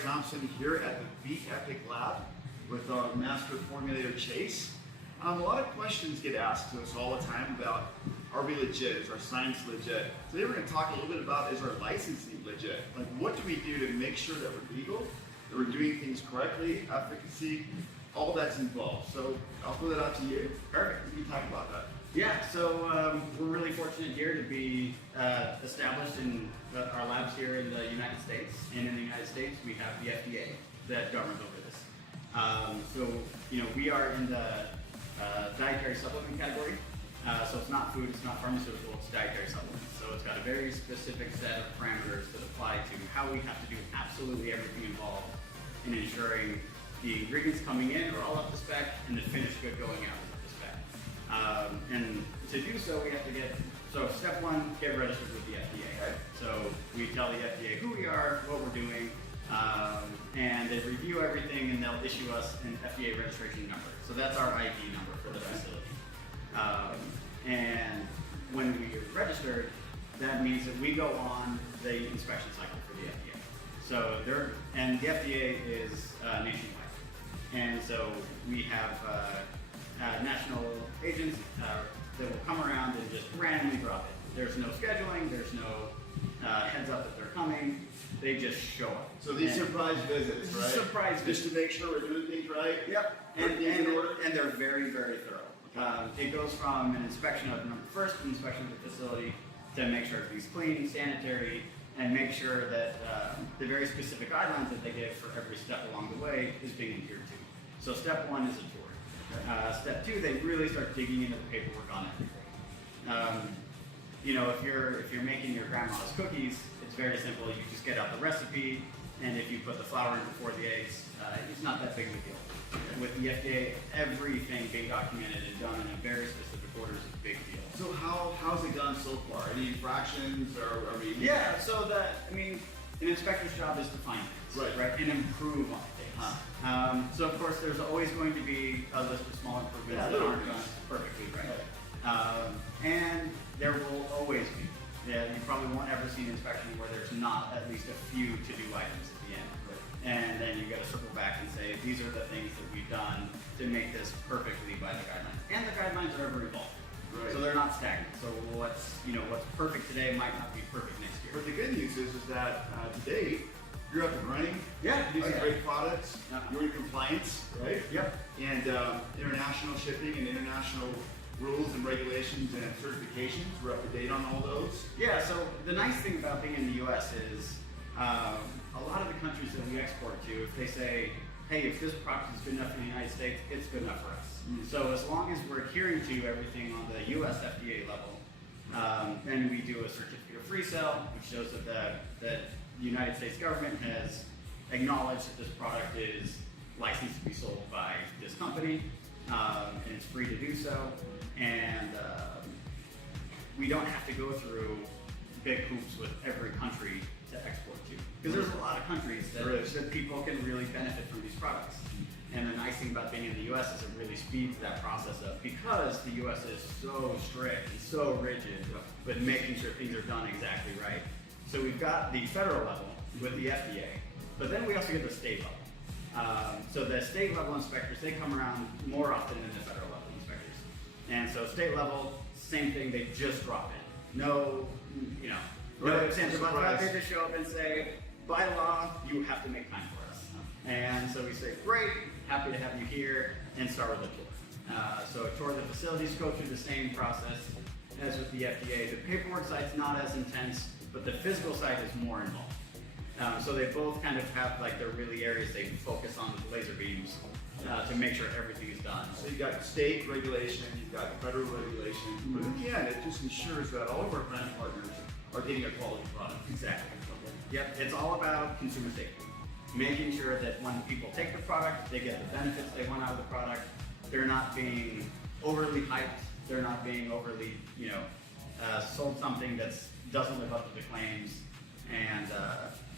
Kauri Thompson here at the Bepic lab with our master formulator Chase. A lot of questions get asked to us all the time about, are we legit? Is our science legit? Today we're going to talk a little bit about, is our licensing legit? Like, what do we do to make sure that we're legal, that we're doing things correctly, efficacy, all that's involved. So I'll throw that out to you. Perfect. You can talk about that. Yeah, so we're really fortunate here to be established in our labs here in the United States. And in the United States, we have the FDA that governs over this. So, we are in the dietary supplement category. So it's not food, it's not pharmaceutical, it's dietary supplements. So it's got a very specific set of parameters that apply to how we have to do absolutely everything involved in ensuring the ingredients coming in are all up to spec and the finished good going out is up to spec. And to do so, we have to step one, get registered with the FDA. Right? So we tell the FDA who we are, what we're doing, and they review everything and they'll issue us an FDA registration number. So that's our ID number for the facility. And when we are registered, that means that we go on the inspection cycle for the FDA. So and the FDA is nationwide. And so we have national agents that will come around and just randomly drop it. There's no scheduling, there's no heads up that they're coming. They just show up. So these surprise visits, right? Surprise visits. Just to make sure we're doing things right? Yep. And they're very, very thorough. It goes from an inspection of first inspection of the facility to make sure everything's clean, sanitary, and make sure that the very specific guidelines that they give for every step along the way is being adhered to. So step one is a tour. Step two, they really start digging into the paperwork on everything. If you're making your grandma's cookies, it's very simple. You just get out the recipe, and if you put the flour in before the eggs, it's not that big of a deal. With the FDA, everything being documented and done in a very specific order is a big deal. So how's it gone so far? Any infractions or are we? Yeah, so an inspector's job is to find things, right? And improve on things. So of course, there's always going to be a list of small improvements that aren't done perfectly right. And there will always be. Yeah, you probably won't ever see an inspection where there's not at least a few to-do items at the end. And then you got to circle back and say, these are the things that we've done to make this perfectly by the guidelines. And the guidelines are ever evolving. Right. So they're not stagnant. So what's perfect today might not be perfect next year. But the good news is that today, you're up and running. Yeah. You're using great products. You're in compliance, right? Yep. And international shipping and international rules and regulations and certifications, we're up to date on all those. Yeah, so the nice thing about being in the US is a lot of the countries that we export to, if they say, hey, if this product is good enough for the United States, it's good enough for us. So as long as we're adhering to everything on the US FDA level, then we do a certificate of free sale, which shows that the United States government has acknowledged that this product is licensed to be sold by this company, and it's free to do so. And we don't have to go through big hoops with every country to export to. Because there's a lot of countries that people can really benefit from these products. And the nice thing about being in the US is it really speeds that process up because the US is so strict and so rigid with making sure things are done exactly right. So we've got the federal level with the FDA, but then we also get the state level. So the state level inspectors, they come around more often than the federal level inspectors. And so state level, same thing, they just drop it. No ifs, ands, or buts. They just show up and say, by law, you have to make time for us. And so we say, great, happy to have you here, and start with a tour. So a tour of the facilities, go through the same process as with the FDA. The paperwork side's not as intense, but the physical side is more involved. So they both kind of have like their really areas they focus on with laser beams to make sure everything is done. So you've got state regulation, you've got federal regulation, but in the end, it just ensures that all of our brand partners are getting a quality product. Exactly. Yep, it's all about consumer safety. Making sure that when people take the product, they get the benefits they want out of the product. They're not being overly hyped. They're not being overly, sold something that doesn't live up to the claims. And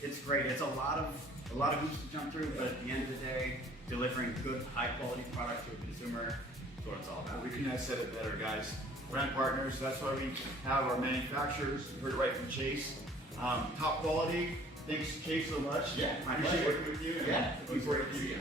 it's great. It's a lot of hoops to jump through, but at the end of the day, delivering good, high-quality product to a consumer is what it's all about. We couldn't have said it better, guys. Brand partners, that's why we have our manufacturers. You heard it right from Chase. Top quality, Thanks, Chase, so much. Yeah, my Appreciate pleasure. working with you. Yeah, Looking forward to seeing you.